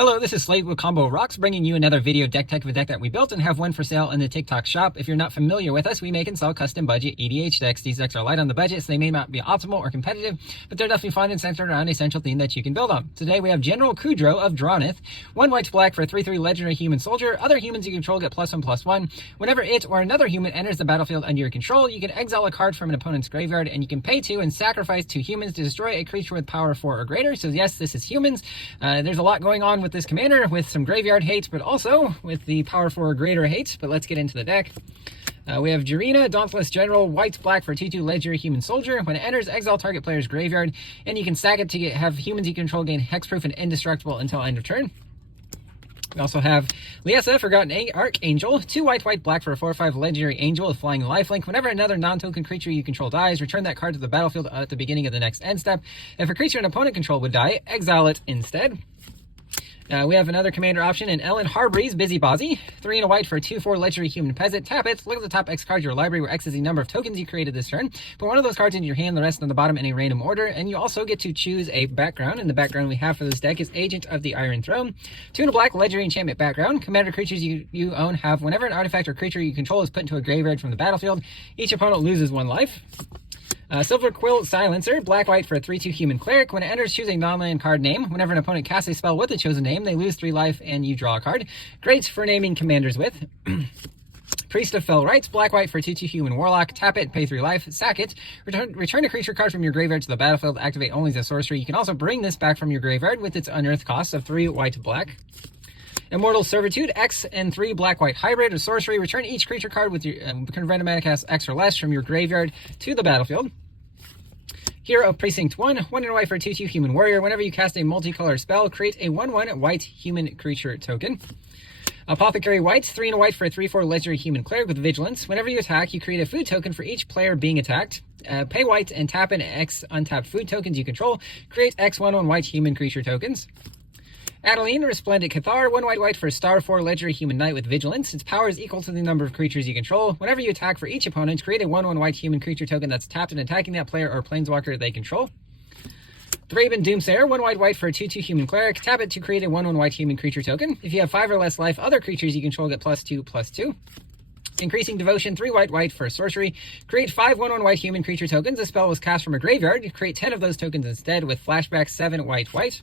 Hello, this is Slate with Combo Rocks, bringing you another video deck tech of a deck that we built and have one for sale in the TikTok shop. If you're not familiar with us, we make and sell custom budget EDH decks. These decks are light on the budget, so they may not be optimal or competitive, but they're definitely fun and centered around a central theme that you can build on. Today we have General Kudro of Drannith, 1 white to black for a 3/3 legendary human soldier. Other humans you control get +1/+1. Whenever it or another human enters the battlefield under your control, you can exile a card from an opponent's graveyard, and you can pay 2 and sacrifice 2 humans to destroy a creature with power 4 or greater. So yes, this is humans. There's a lot going on with this commander, with some graveyard hate, but also with the power 4 or greater hate. But let's get into the deck. We have Drannith, Dauntless General, white-black for 2/2 legendary human soldier. When it enters, exile target player's graveyard, and you can sack it to have humans you control gain hexproof and indestructible until end of turn. We also have Liesa, Forgotten Archangel, 2 white-black for a 4/5 legendary angel with flying lifelink. Whenever another non-token creature you control dies, return that card to the battlefield at the beginning of the next end step. If a creature an opponent control would die, exile it instead. We have another commander option in Ellen Harbreeze, Busybozzy, 3 and a white for a 2/4 legendary human peasant. Tap it, look at the top X card of your library, where X is the number of tokens you created this turn. Put one of those cards into your hand, the rest on the bottom in a random order, and you also get to choose a background, and the background we have for this deck is Agent of the Iron Throne. 2 and a black legendary enchantment background. Commander creatures you own have whenever an artifact or creature you control is put into a graveyard from the battlefield, each opponent loses 1 life. Silver Quill Silencer, black-white for a 3/2 human cleric. When it enters, choose a non-land card name. Whenever an opponent casts a spell with the chosen name, they lose 3 life and you draw a card. Great for naming commanders with. Priest of Fell Rights, black-white for a 2/2 human warlock. Tap it, pay 3 life, sack it. Return a creature card from your graveyard to the battlefield. Activate only as a sorcery. You can also bring this back from your graveyard with its unearthed cost of 3 white-black. Immortal Servitude, X and 3 black-white hybrid of sorcery. Return each creature card with your random mana cost X or less from your graveyard to the battlefield. Hero of Precinct 1, 1 and a white for a 2/2 human warrior. Whenever you cast a multicolor spell, create a 1/1 white human creature token. Apothecary White, 3 and a white for a 3/4 legendary human cleric with vigilance. Whenever you attack, you create a food token for each player being attacked. Pay white and tap in X untapped food tokens you control. Create X 1/1 white human creature tokens. Adeline, Resplendent Cathar, 1 white for a star 4 legendary human knight with vigilance. Its power is equal to the number of creatures you control. Whenever you attack for each opponent, create a 1/1 white human creature token that's tapped and attacking that player or planeswalker they control. Thraben Doomsayer, 1 white for a 2/2 human cleric. Tap it to create a 1/1 white human creature token. If you have 5 or less life, other creatures you control get +2/+2. Increasing Devotion, 3 white for a sorcery. Create 5 1/1 white human creature tokens. The spell was cast from a graveyard. You create 10 of those tokens instead with flashback 7 white.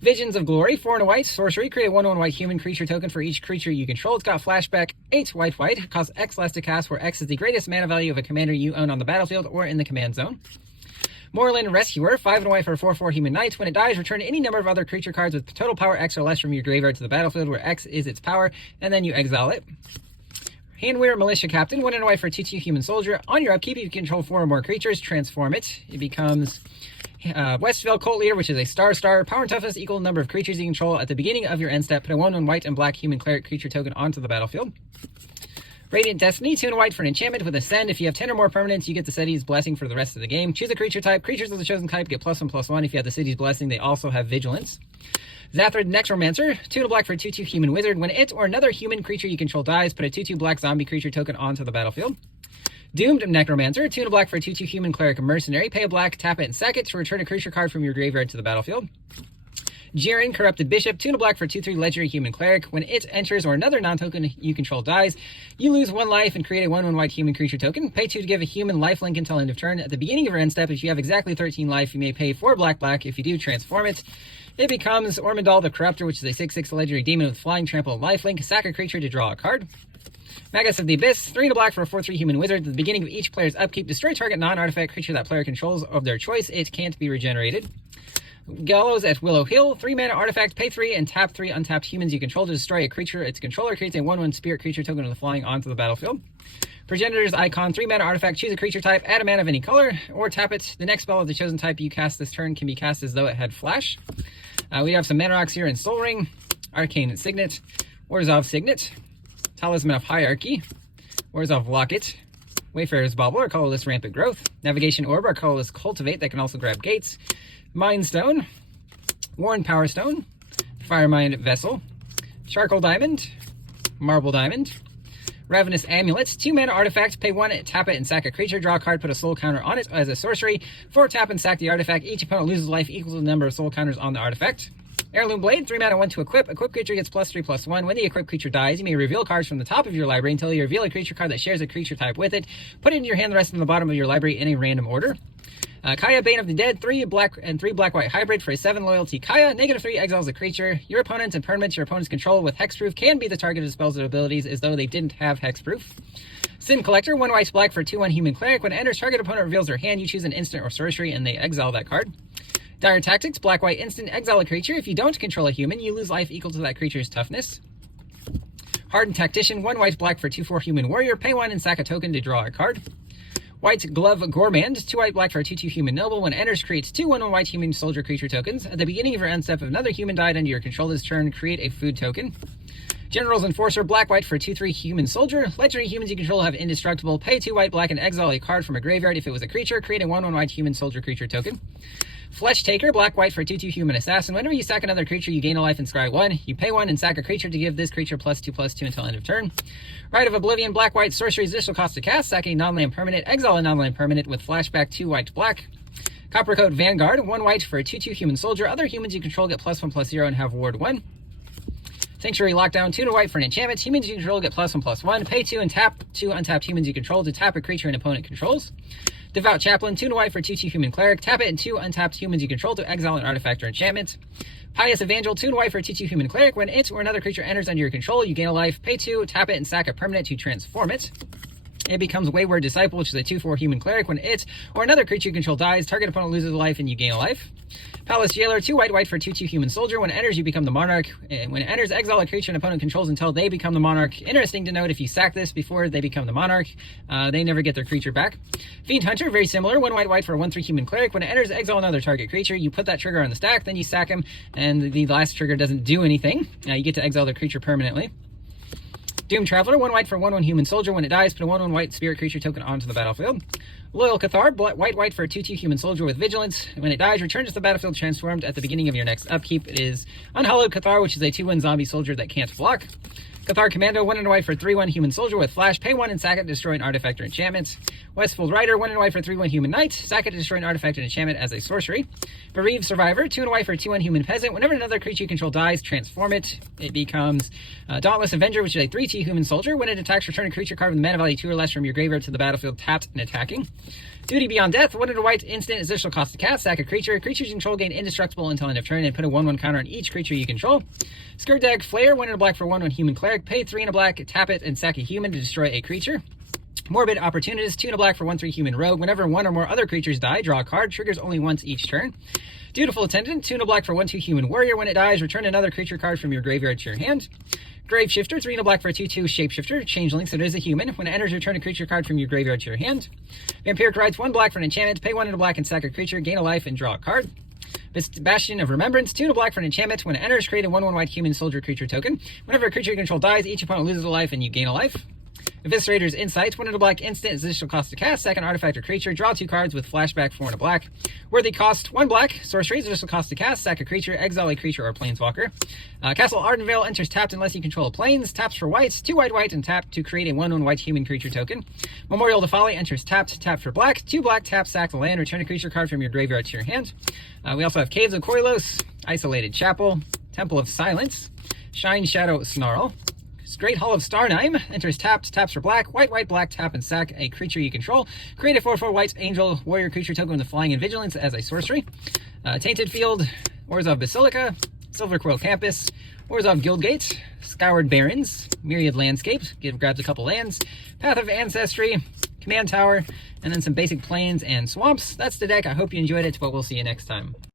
Visions of Glory, 4 and a white, sorcery. Create a 1/1 white human creature token for each creature you control. It's got flashback 8 white. Costs X less to cast, where X is the greatest mana value of a commander you own on the battlefield or in the command zone. Moorland Rescuer, 5 and a white for a 4/4 human knight. When it dies, return any number of other creature cards with total power X or less from your graveyard to the battlefield, where X is its power, and then you exile it. Handwear Militia Captain, 1 and a white for a 2/2 human soldier. On your upkeep, if you control 4 or more creatures, transform it. It becomes Westvale Cult Leader, which is a star. Power and toughness equal number of creatures you control. At the beginning of your end step, put a 1/1 white and black human cleric creature token onto the battlefield. Radiant Destiny, 2 and a white for an enchantment with Ascend. If you have 10 or more permanents, you get the city's blessing for the rest of the game. Choose a creature type. Creatures of the chosen type get +1/+1. If you have the city's blessing, they also have vigilance. Zathrid Necromancer, 2 and a black for a 2/2 human wizard. When it or another human creature you control dies, put a 2/2 black zombie creature token onto the battlefield. Doomed Necromancer, 2 and a black for a 2/2 human cleric mercenary. Pay a black, tap it, and sack it to return a creature card from your graveyard to the battlefield. Jiren, Corrupted Bishop, 2 and a black for a 2/3 legendary human cleric. When it enters or another non-token you control dies, you lose 1 life and create a 1/1 white human creature token. Pay 2 to give a human lifelink until end of turn. At the beginning of your end step, if you have exactly 13 life, you may pay 4 black. If you do, transform it. It becomes Ormondal the Corruptor, which is a 6/6 legendary demon with flying, trample, and lifelink. Sack a creature to draw a card. Magus of the Abyss, 3 and a black for a 4/3 human wizard. At the beginning of each player's upkeep, destroy target non-artifact creature that player controls of their choice. It can't be regenerated. Gallows at Willow Hill, 3 mana artifact, pay 3 and tap 3 untapped humans you control to destroy a creature. Its controller creates a 1/1 spirit creature token with flying onto the battlefield. Progenitor's Icon, 3 mana artifact, choose a creature type, add a mana of any color, or tap it. The next spell of the chosen type you cast this turn can be cast as though it had flash. We have some mana rocks here in Soul Ring, Arcane Signet, Orzhov Signet, Talisman of Hierarchy, Orzhov Locket, Wayfarer's Bauble, or colorless Rampant Growth, Navigation Orb, or colorless Cultivate that can also grab gates, Mind Stone, Worn Power Stone, Firemind Vessel, Charcoal Diamond, Marble Diamond, Ravenous Amulet, 2 mana artifact, pay 1, tap it and sack a creature, draw a card, put a soul counter on it as a sorcery, 4 tap and sack the artifact, each opponent loses life equal to the number of soul counters on the artifact. Heirloom Blade, 3 mana, 1 to equip. Equip creature gets +3/+1. When the equipped creature dies, you may reveal cards from the top of your library until you reveal a creature card that shares a creature type with it. Put it in your hand, the rest in the bottom of your library in a random order. Kaya, Bane of the Dead, 3 black and 3 black-white hybrid for a 7 loyalty Kaya. -3 exiles a creature. Your opponents and permanents your opponents control with hexproof can be the target of spells and abilities as though they didn't have hexproof. Sin Collector, 1 white black for 2/1 human cleric. When it enters, target opponent reveals their hand. You choose an instant or sorcery and they exile that card. Dire Tactics, black-white instant, exile a creature. If you don't control a human, you lose life equal to that creature's toughness. Hardened Tactician, 1 white black for 2/4 human warrior. Pay 1 and sack a token to draw a card. White Glove Gourmand, 2 white black for a 2/2 human noble. When it enters, creates 2 1/1 white human soldier creature tokens. At the beginning of your end step, if another human died under your control this turn, create a food token. General's Enforcer, black-white for 2/3 human soldier. Legendary humans you control have indestructible. Pay 2 white black and exile a card from a graveyard. If it was a creature, create a 1/1 white human soldier creature token. Flesh Taker, black-white for 2/2 human assassin. Whenever you sack another creature, you gain a life and scry 1. You pay 1 and sack a creature to give this creature +2/+2 until end of turn. Rite of Oblivion, black-white sorcery, additional cost to cast. Sack a non-land permanent, exile a non-land permanent with flashback 2 white black. Coppercoat Vanguard, 1 white for a 2/2 human soldier. Other humans you control get +1/+0 and have ward 1. Sanctuary Lockdown, 2 white for an enchantment. Humans you control get +1/+1. Pay 2 and tap 2 untapped humans you control to tap a creature an opponent controls. Devout Chaplain, 2 white for 2/2 human cleric. Tap it and 2 untapped humans you control to exile an artifact or enchantment. Pious Evangel, 2 white for 2/2 human cleric. When it or another creature enters under your control, you gain a life. Pay 2, tap it, and sack a permanent to transform it. It becomes Wayward Disciple, which is a 2/4 human cleric. When it or another creature you control dies, target opponent loses a life and you gain a life. Palace Jailer, 2 white for 2/2 human soldier. When it enters, you become the monarch. When it enters, exile a creature an opponent controls until they become the monarch. Interesting to note, if you sack this before they become the monarch, they never get their creature back. Fiend Hunter, very similar. 1 white for a 1/3 human cleric. When it enters, exile another target creature. You put that trigger on the stack, then you sack him, and the last trigger doesn't do anything. You get to exile the creature permanently. Doom Traveler, 1 white for 1/1 human soldier. When it dies, put a 1/1 white spirit creature token onto the battlefield. Loyal Cathar, white for a 2/2 human soldier with vigilance. When it dies, return to the battlefield transformed at the beginning of your next upkeep. It is Unhallowed Cathar, which is a 2/1 zombie soldier that can't block. Cathar Commando, 1 white for 3/1 human soldier with flash. Pay 1 and sack it, destroy an artifact or enchantment. Westfold Rider, 1 white for 3/1 human knight. Sack it to destroy an artifact or enchantment as a sorcery. Bereaved Survivor, 2 white for 2/1 human peasant. Whenever another creature you control dies, transform it. It becomes Dauntless Avenger, which is a 3/2 human soldier. When it attacks, return a creature card with mana value 2 or less from your graveyard to the battlefield, tapped and attacking. Duty Beyond Death, 1 white instant, additional cost to cast. Sack a creature. Creatures you control gain indestructible until end of turn and put a 1/1 counter on each creature you control. Skirdag Flare, 1 black for 1/1 human cleric. Pay 3 black, tap it, and sack a human to destroy a creature. Morbid Opportunist, 2 black for 1/3 human rogue. Whenever 1 or more other creatures die, draw a card. Triggers only once each turn. Dutiful Attendant, 2 black for 1/2 human warrior. When it dies, return another creature card from your graveyard to your hand. Grave Shifter, 3 black for a 2/2 shapeshifter. Changeling, so it is a human. When it enters, return a creature card from your graveyard to your hand. Vampiric Rites, 1 black for an enchantment. Pay 1 black and sack a creature. Gain a life and draw a card. Bastion of Remembrance, 2 black for an enchantment. When it enters, create a 1/1 white human soldier creature token. Whenever a creature you control dies, each opponent loses a life and you gain a life. Eviscerator's Insight, 1 black instant, additional cost to cast. Sack an artifact or creature. Draw 2 cards with flashback 4 black. Worthy cost, 1 black. Sorcery, additional cost to cast. Sack a creature. Exile a creature or planeswalker. Castle Ardenvale enters tapped unless you control planes. Taps for whites, 2 white and tap to create a 1/1 white human creature token. Memorial to Folly enters tapped, tap for black. 2 black, tap, sack the land. Return a creature card from your graveyard to your hand. We also have Caves of Koilos, Isolated Chapel, Temple of Silence, Shine Shadow Snarl. Great Hall of Starnheim enters tapped, taps for black, white, black, tap and sack a creature you control. Create a 4/4 white angel warrior creature token with flying and vigilance as a sorcery. Tainted Field, Orzhov Basilica, Silver Quill Campus, Orzhov Guildgate, Scoured Barrens, Myriad Landscapes, grabs a couple lands, Path of Ancestry, Command Tower, and then some basic plains and swamps. That's the deck. I hope you enjoyed it, but we'll see you next time.